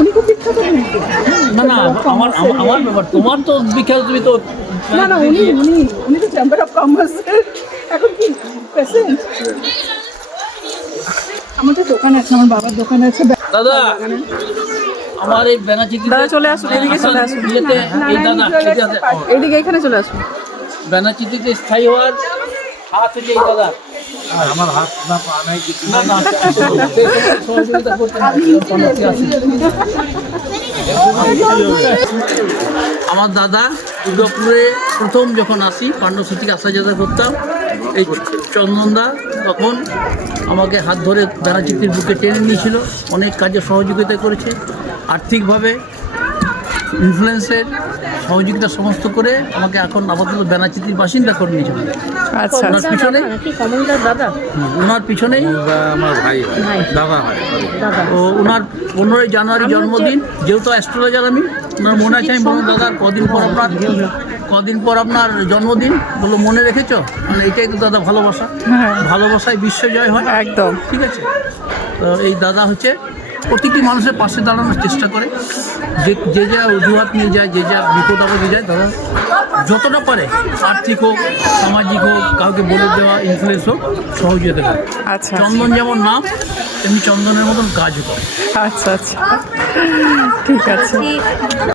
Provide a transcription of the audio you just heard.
উনি খুব বিখ্যাত কিন্তু। না না, আমার আমার ব্যাপার, তোমার তো বিখ্যাত, তুমি তো না না, উনি উনি উনি তো চেম্বার অফ কমার্স এখন কি প্রেসিডেন্ট। আমাদের দোকান আছে, আমার বাবার দোকান আছে। দাদা আমার এই বেনাচিতি দাদা চলে আসুন, এদিকে চলে আসুন। এই দাদা এইদিকে এখানে চলে আসুন। বেনাচিতিতে স্থায়ী হওয়ার হাত থেকে এই দাদা আমার হাত না পা নাই কিছু না না সহযোগিতা করতে আমার দাদা দুর্গাপুরে প্রথম যখন আসি পাণ্ডবসী থেকে আসা যাওয়া করতাম, এই চন্দনদা তখন আমাকে হাত ধরে বেনাচিতির বুকে টেনে নিয়েছিল, অনেক কাজে সহযোগিতা করেছে, আর্থিকভাবে ইনফ্লুয়েন্সের সহযোগিতা সমস্ত করে আমাকে এখন আপাতত বেনাচিতির বাসিন্দা করে নিয়েছিল। আচ্ছা ওনার পিছনে ওনার পিছনেই আমার ভাই দাদা হয়। ও ওনার 15ই জানুয়ারি জন্মদিন, যেহেতু অ্যাস্ট্রোলজার আমি, ওনার মনে আছে, আমি বললাম দাদা কদিন পর আপনার জন্মদিন, বললো মনে রেখেছো, মানে এটাই তো দাদা ভালোবাসা, ভালোবাসায় বিশ্বজয় হয় একদম ঠিক আছে। তো এই দাদা হচ্ছে প্রতিটি মানুষের পাশে দাঁড়ানোর চেষ্টা করে, যে যা অজুহাত নিয়ে যায়, যে যা বিপদ আপদে যায়, দাদা যতটা পারে আর্থিক হোক, সামাজিক হোক, কাউকে বলে দেওয়া, ইনফ্লুয়েন্স হোক, সহযোগিতা করে। আচ্ছা চন্দন যেমন নাম, তেমনি চন্দনের মতন কাজও করে। আচ্ছা আচ্ছা ঠিক আছে।